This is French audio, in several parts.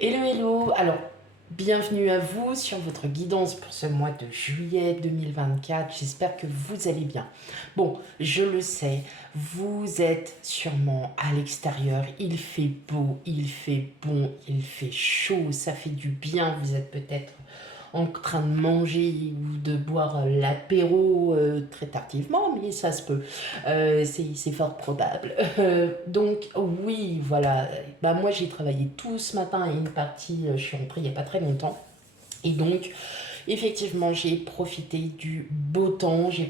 Hello, hello. Alors, bienvenue à vous sur votre guidance pour ce mois de juillet 2024. J'espère que vous allez bien. Bon, je le sais, vous êtes sûrement à l'extérieur. Il fait beau, il fait bon, il fait chaud, ça fait du bien. Vous êtes peut-être en train de manger ou de boire l'apéro très tardivement, mais ça se peut. C'est fort probable. Donc oui, voilà. Bah, moi j'ai travaillé tout ce matin et une partie, je suis rentrée il n'y a pas très longtemps. Et donc, effectivement, j'ai profité du beau temps, j'ai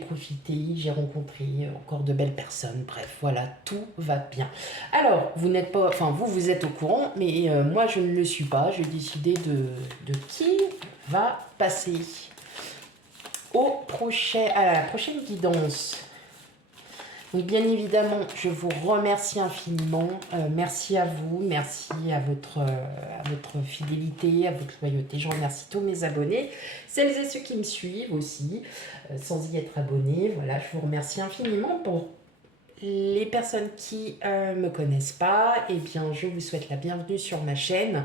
rencontré encore de belles personnes. Bref, voilà, tout va bien. Alors, vous n'êtes pas, enfin, vous êtes au courant, mais moi, je ne le suis pas. J'ai décidé de qui va passer à la prochaine guidance. Donc bien évidemment, je vous remercie infiniment. Merci à vous, merci à votre fidélité, à votre loyauté. Je remercie tous mes abonnés, celles et ceux qui me suivent aussi, sans y être abonnés. Voilà, je vous remercie infiniment. Pour les personnes qui me connaissent pas, eh bien, je vous souhaite la bienvenue sur ma chaîne.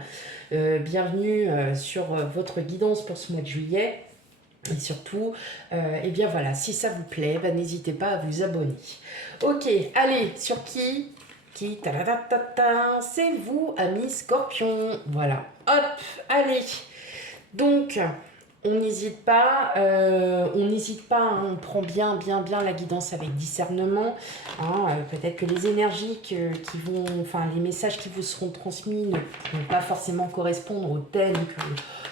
Bienvenue sur votre guidance pour ce mois de juillet. Et surtout, eh bien voilà, si ça vous plaît, bah, n'hésitez pas à vous abonner. Ok, allez, sur qui c'est vous, amis Scorpion. Voilà, hop, allez. Donc, on n'hésite pas, hein, on prend bien la guidance avec discernement. Hein, peut-être que les énergies enfin les messages qui vous seront transmis ne vont pas forcément correspondre au thème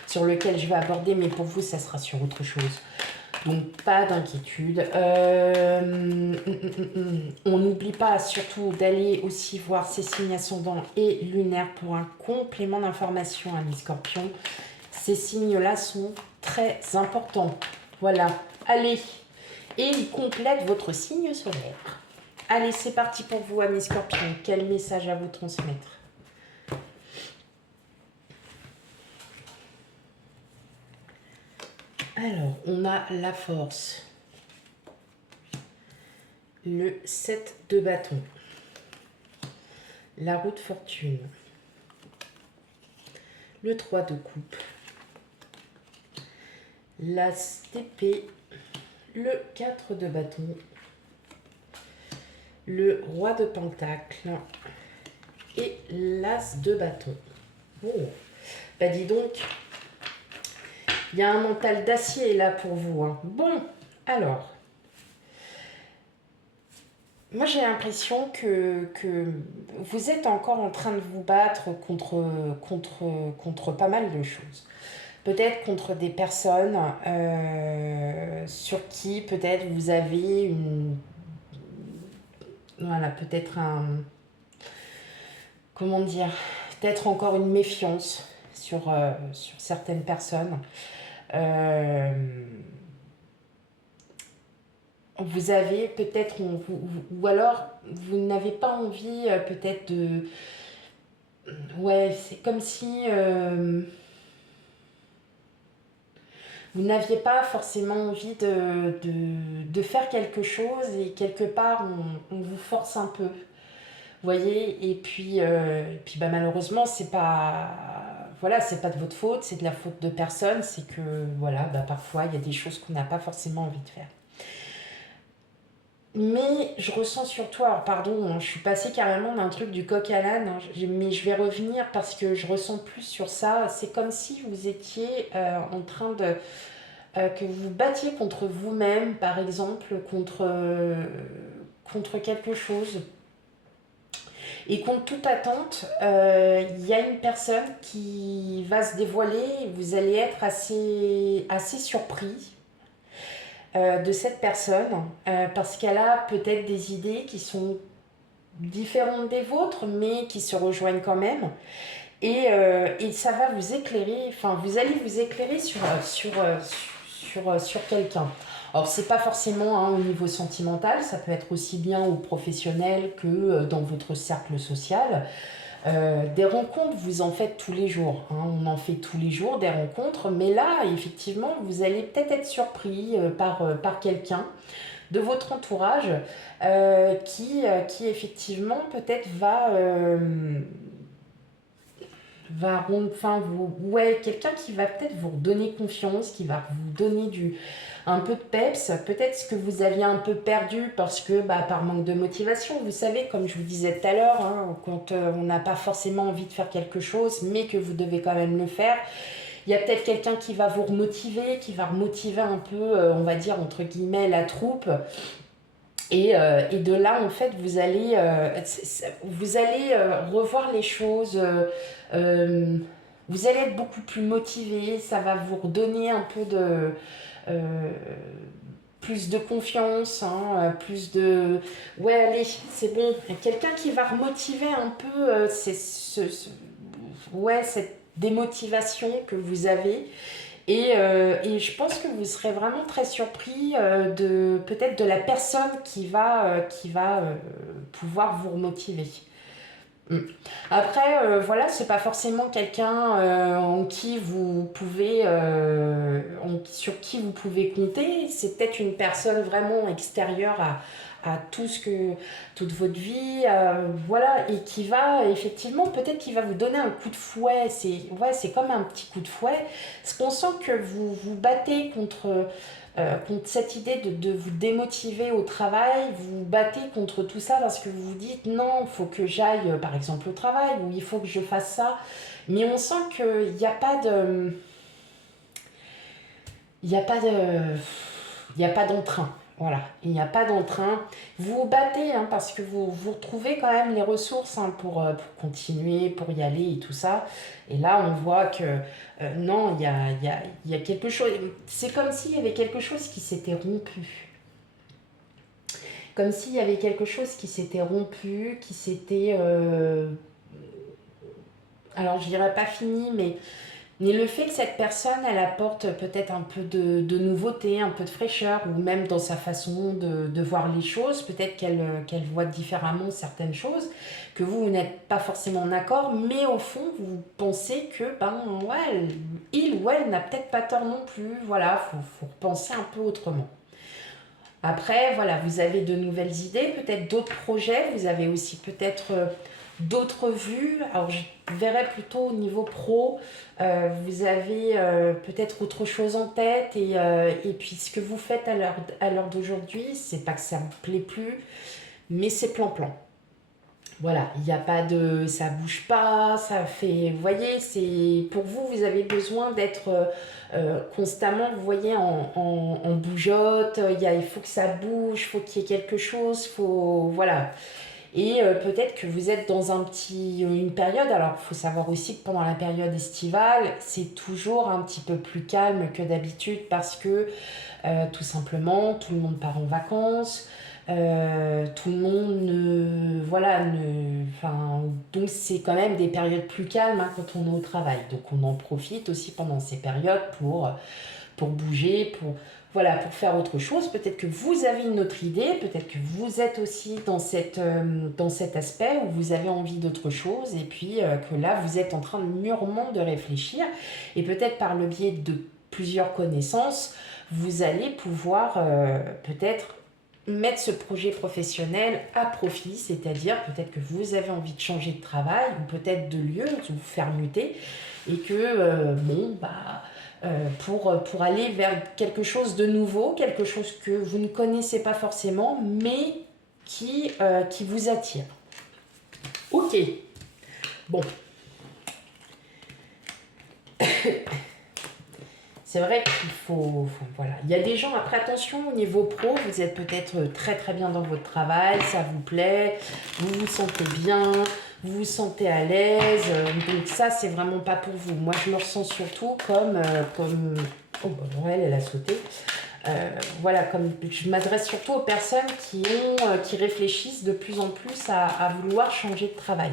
sur lequel je vais aborder, mais pour vous, ça sera sur autre chose. Donc, pas d'inquiétude. On n'oublie pas surtout d'aller aussi voir ses signes ascendants et lunaires pour un complément d'information, amis Scorpion. Ces signes-là sont très importants. Voilà. Allez. Et ils complètent votre signe solaire. Allez, c'est parti pour vous, amis Scorpions. Quel message à vous transmettre? Alors, on a la force. Le 7 de bâton. La roue de fortune. Le 3 de coupe. L'as d'épée. Le 4 de bâton. Le roi de pentacle. Et l'as de bâton. Oh, bah dis donc, il y a un mental d'acier là pour vous. Hein. Bon, alors, moi j'ai l'impression que vous êtes encore en train de vous battre contre pas mal de choses. Peut-être contre des personnes sur qui peut-être vous avez une... Voilà, peut-être un... Comment dire? Peut-être encore une méfiance sur certaines personnes. Euh, Vous avez peut-être, ou alors vous n'avez pas envie peut-être de... Ouais, c'est comme si vous n'aviez pas forcément envie de faire quelque chose et quelque part on vous force un peu. Vous voyez, et puis bah, malheureusement, c'est pas... Voilà, c'est pas de votre faute, c'est de la faute de personne, c'est que voilà, bah, parfois il y a des choses qu'on n'a pas forcément envie de faire. Mais je ressens surtout, alors pardon, hein, je suis passée carrément d'un truc du coq à l'âne, hein, mais je vais revenir parce que je ressens plus sur ça. C'est comme si vous étiez en train de... que vous vous battiez contre vous-même, par exemple, contre quelque chose. Et contre toute attente, il y a une personne qui va se dévoiler et vous allez être assez surpris de cette personne parce qu'elle a peut-être des idées qui sont différentes des vôtres mais qui se rejoignent quand même et ça va vous éclairer, enfin vous allez vous éclairer sur quelqu'un. Alors c'est pas forcément hein, au niveau sentimental, ça peut être aussi bien au professionnel que dans votre cercle social. Des rencontres, vous en faites tous les jours. Hein, on en fait tous les jours des rencontres, mais là, effectivement, vous allez peut-être être surpris par quelqu'un de votre entourage qui effectivement, peut-être enfin, ouais, quelqu'un qui va peut-être vous redonner confiance, qui va vous donner un peu de peps, peut-être ce que vous aviez un peu perdu parce que par manque de motivation, vous savez, comme je vous disais tout à l'heure, hein, quand on n'a pas forcément envie de faire quelque chose, mais que vous devez quand même le faire, il y a peut-être quelqu'un qui va vous remotiver, qui va remotiver un peu, on va dire, entre guillemets, la troupe. Et de là, en fait, vous allez revoir les choses. Euh, Vous allez être beaucoup plus motivé. Ça va vous redonner un peu euh, plus de confiance, hein, plus de... Ouais, allez, c'est bon. Quelqu'un qui va remotiver un peu ouais, cette démotivation que vous avez. Et je pense que vous serez vraiment très surpris de peut-être de la personne qui va pouvoir vous remotiver. Mm. Après, voilà, c'est pas forcément quelqu'un sur qui vous pouvez compter. C'est peut-être une personne vraiment extérieure à toute votre vie, voilà, et qui va effectivement, peut-être qu'il va vous donner un coup de fouet. C'est comme un petit coup de fouet. Parce qu'on sent que vous vous battez contre cette idée de vous démotiver au travail, vous vous battez contre tout ça parce que vous vous dites non, il faut que j'aille par exemple au travail ou il faut que je fasse ça. Mais on sent qu'il n'y a pas de... Il n'y a pas de... Il n'y a pas d'entrain. Voilà, il n'y a pas d'entrain. Vous vous battez hein, parce que vous retrouvez quand même les ressources hein, pour continuer, pour y aller et tout ça. Et là, on voit que non, il y a quelque chose. C'est comme s'il y avait quelque chose qui s'était rompu. Comme s'il y avait quelque chose qui s'était rompu, qui s'était... alors, je dirais pas fini, mais le fait que cette personne, elle apporte peut-être un peu de nouveauté, un peu de fraîcheur, ou même dans sa façon de voir les choses, peut-être qu'elle voit différemment certaines choses, que vous n'êtes pas forcément en accord, mais au fond, vous pensez que, ouais, il ou elle n'a peut-être pas tort non plus. Voilà, faut repenser un peu autrement. Après, voilà, vous avez de nouvelles idées, peut-être d'autres projets, vous avez aussi peut-être d'autres vues. Alors, je verrais plutôt au niveau pro, vous avez peut-être autre chose en tête et puis ce que vous faites à l'heure d'aujourd'hui, c'est pas que ça ne me plaît plus, mais c'est plan-plan. Voilà, il n'y a pas de... ça bouge pas, ça fait... Vous voyez, c'est... Pour vous, vous avez besoin d'être constamment, vous voyez, en bougeotte. Il faut que ça bouge, il faut qu'il y ait quelque chose, faut... Voilà. Et peut-être que vous êtes dans une période, alors il faut savoir aussi que pendant la période estivale, c'est toujours un petit peu plus calme que d'habitude parce que tout simplement, tout le monde part en vacances, tout le monde ne... Voilà, enfin, donc c'est quand même des périodes plus calmes hein, quand on est au travail. Donc on en profite aussi pendant ces périodes pour bouger, voilà, pour faire autre chose. Peut-être que vous avez une autre idée, peut-être que vous êtes aussi dans cet aspect où vous avez envie d'autre chose et puis que là, vous êtes en train mûrement de réfléchir et peut-être par le biais de plusieurs connaissances, vous allez pouvoir peut-être mettre ce projet professionnel à profit, c'est-à-dire peut-être que vous avez envie de changer de travail ou peut-être de lieu, de vous faire muter et que, pour aller vers quelque chose de nouveau, quelque chose que vous ne connaissez pas forcément, mais qui vous attire. Ok, bon. C'est vrai qu'il voilà. Il y a des gens, après attention, au niveau pro, vous êtes peut-être très très bien dans votre travail, ça vous plaît, vous vous sentez bien, vous vous sentez à l'aise, donc ça, c'est vraiment pas pour vous. Moi, je me ressens surtout comme... Oh, elle a sauté. Voilà, comme je m'adresse surtout aux personnes qui réfléchissent de plus en plus à vouloir changer de travail.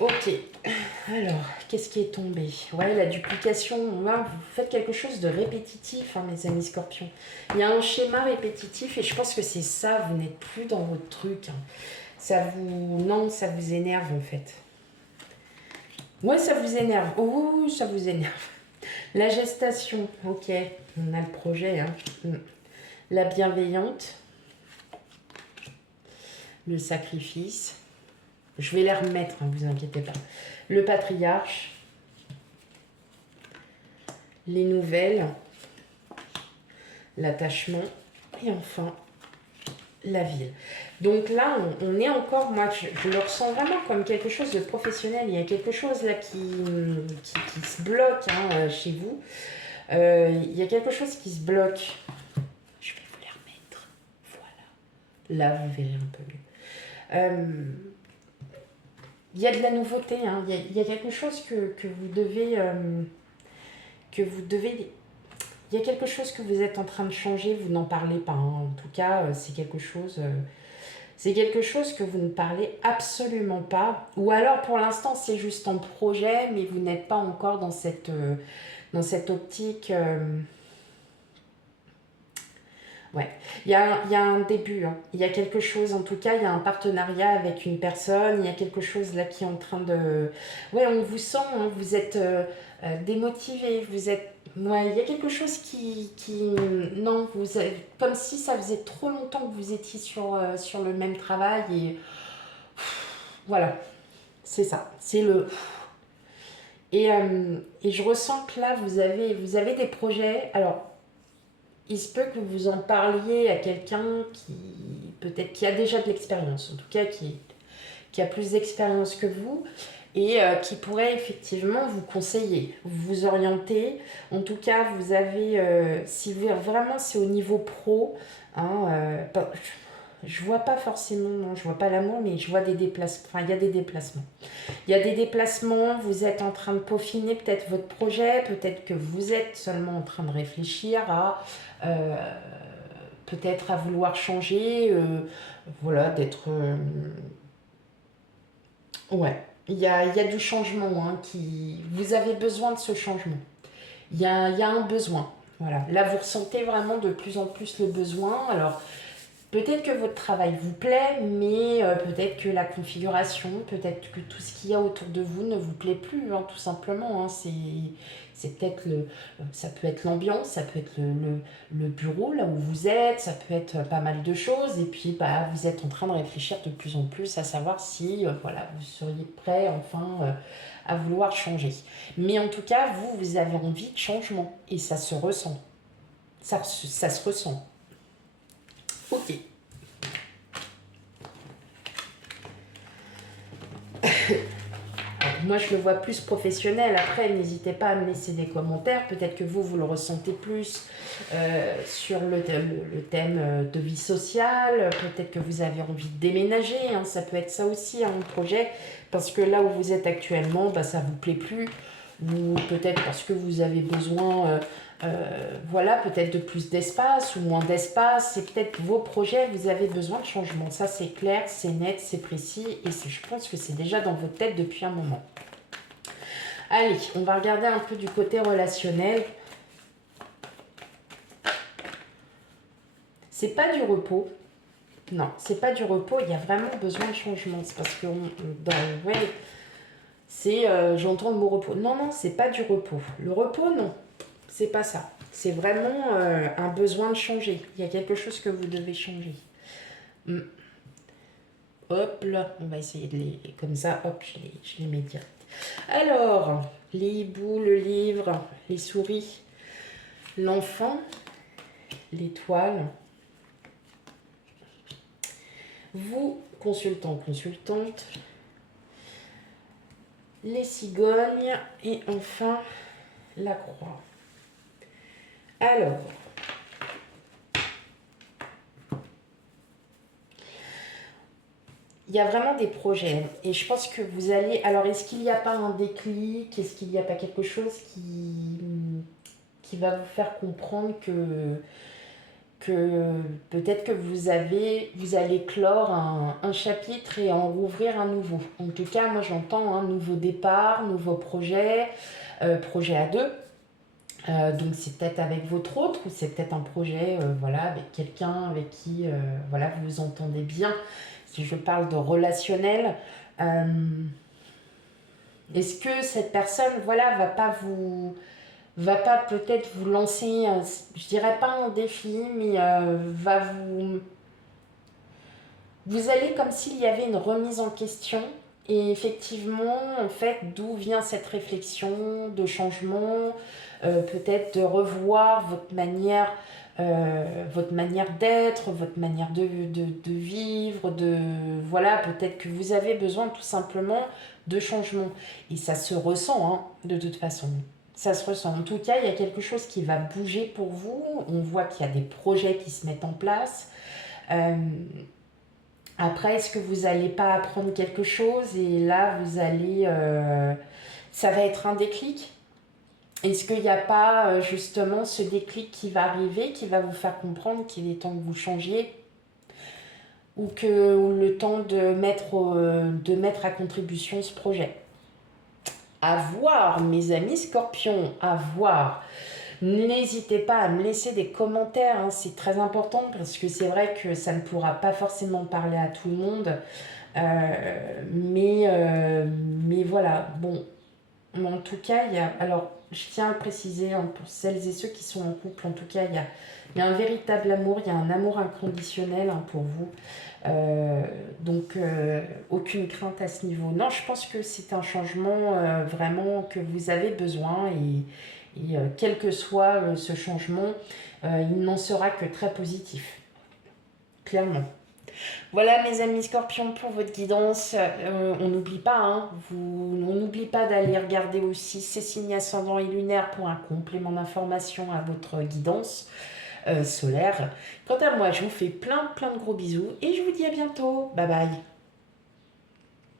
Ok, alors, qu'est-ce qui est tombé? Ouais, la duplication. Là, vous faites quelque chose de répétitif, hein, mes amis scorpions. Il y a un schéma répétitif et je pense que c'est ça, vous n'êtes plus dans votre truc. Hein. Non, ça vous énerve en fait. Ouais, ça vous énerve. Oh, ça vous énerve. La gestation, ok, on a le projet. Hein. La bienveillante, le sacrifice. Je vais les remettre, hein, vous inquiétez pas. Le patriarche, les nouvelles, l'attachement et enfin la ville. Donc là, on est encore, moi je le ressens vraiment comme quelque chose de professionnel. Il y a quelque chose là qui se bloque hein, chez vous. Il y a quelque chose qui se bloque. Je vais vous les remettre. Voilà. Là, vous verrez un peu mieux. Il y a de la nouveauté. Hein. Il y a quelque chose que vous devez... il y a quelque chose que vous êtes en train de changer, vous n'en parlez pas. Hein. En tout cas, c'est quelque chose que vous ne parlez absolument pas. Ou alors, pour l'instant, c'est juste en projet, mais vous n'êtes pas encore dans cette optique. Ouais, il y a un début. Hein. Il y a quelque chose, en tout cas, il y a un partenariat avec une personne. Il y a quelque chose là qui est en train de... Ouais, on vous sent, hein, vous êtes démotivé, vous êtes... Ouais, il y a quelque chose non, comme si ça faisait trop longtemps que vous étiez sur le même travail et voilà, c'est ça, c'est le... Et je ressens que là, vous avez des projets. Alors, il se peut que vous en parliez à quelqu'un qui, peut-être, qui a déjà de l'expérience, en tout cas qui a plus d'expérience que vous et qui pourrait effectivement vous conseiller, vous orienter. En tout cas, vous avez, si vraiment c'est au niveau pro, hein, je vois pas forcément, non, je vois pas l'amour, mais je vois des déplacements, enfin il y a des déplacements. Il y a des déplacements, vous êtes en train de peaufiner peut-être votre projet, peut-être que vous êtes seulement en train de réfléchir à euh, peut-être à vouloir changer, voilà, d'être... ouais, il y a du changement, hein, vous avez besoin de ce changement. Il y a un besoin, voilà. Là, vous ressentez vraiment de plus en plus le besoin, alors... Peut-être que votre travail vous plaît, mais peut-être que la configuration, peut-être que tout ce qu'il y a autour de vous ne vous plaît plus, hein, tout simplement. Hein. C'est peut-être ça peut être l'ambiance, ça peut être le bureau là où vous êtes, ça peut être pas mal de choses. Et puis, bah, vous êtes en train de réfléchir de plus en plus à savoir si, voilà, vous seriez prêt enfin à vouloir changer. Mais en tout cas, vous avez envie de changement et ça se ressent. Ça se ressent. Ok. Alors, moi, je le vois plus professionnel. Après, n'hésitez pas à me laisser des commentaires. Peut-être que vous le ressentez plus sur le thème de vie sociale. Peut-être que vous avez envie de déménager. Hein. Ça peut être ça aussi, un projet. Parce que là où vous êtes actuellement, bah, ça ne vous plaît plus. Ou peut-être parce que vous avez besoin... voilà, peut-être de plus d'espace ou moins d'espace. C'est peut-être vos projets, vous avez besoin de changement. Ça, c'est clair, c'est net, c'est précis et je pense que c'est déjà dans votre tête depuis un moment. Allez, on va regarder un peu du côté relationnel. C'est pas du repos. Non, c'est pas du repos. Il y a vraiment besoin de changement. C'est parce que ouais, c'est j'entends le mot repos. Non, non, c'est pas du repos. Le repos, non. C'est pas ça. C'est vraiment un besoin de changer. Il y a quelque chose que vous devez changer. Hop là, on va essayer de les... Comme ça, hop, je les mets direct. Alors, les hiboux, le livre, les souris, l'enfant, l'étoile. Vous, consultant, consultante, les cigognes et enfin la croix. Alors, il y a vraiment des projets et je pense que vous allez... Alors, est-ce qu'il n'y a pas un déclic? Est-ce qu'il n'y a pas quelque chose qui va vous faire comprendre que peut-être que vous allez clore un chapitre et en rouvrir un nouveau. En tout cas, moi j'entends un nouveau départ, nouveau projet, projet à deux. Donc c'est peut-être avec votre autre ou c'est peut-être un projet voilà, avec quelqu'un avec qui voilà, vous vous entendez bien. Si je parle de relationnel, est-ce que cette personne voilà, va pas peut-être vous lancer, je dirais pas un défi, mais vous allez comme s'il y avait une remise en question Et effectivement, en fait, d'où vient cette réflexion de changement, peut-être de revoir votre manière d'être, votre manière de vivre, voilà, peut-être que vous avez besoin tout simplement de changement. Et ça se ressent, hein, de toute façon. Ça se ressent. En tout cas, il y a quelque chose qui va bouger pour vous. On voit qu'il y a des projets qui se mettent en place. Euh, Après, est-ce que vous n'allez pas apprendre quelque chose et là, ça va être un déclic? Est-ce qu'il n'y a pas justement ce déclic qui va arriver, qui va vous faire comprendre qu'il est temps que vous changiez ou le temps de mettre à contribution ce projet? À voir, mes amis scorpions, à voir. N'hésitez pas à me laisser des commentaires, hein, c'est très important parce que c'est vrai que ça ne pourra pas forcément parler à tout le monde. Mais voilà, bon, en tout cas, alors je tiens à préciser, hein, pour celles et ceux qui sont en couple, en tout cas, il y a un véritable amour, il y a un amour inconditionnel, hein, pour vous. Donc, aucune crainte à ce niveau. Non, je pense que c'est un changement vraiment que vous avez besoin et quel que soit ce changement, il n'en sera que très positif, clairement. Voilà mes amis scorpions pour votre guidance. On n'oublie pas, hein, on n'oublie pas d'aller regarder aussi ces signes ascendants et lunaires pour un complément d'information à votre guidance solaire. Quant à moi, je vous fais plein de gros bisous et je vous dis à bientôt. Bye bye.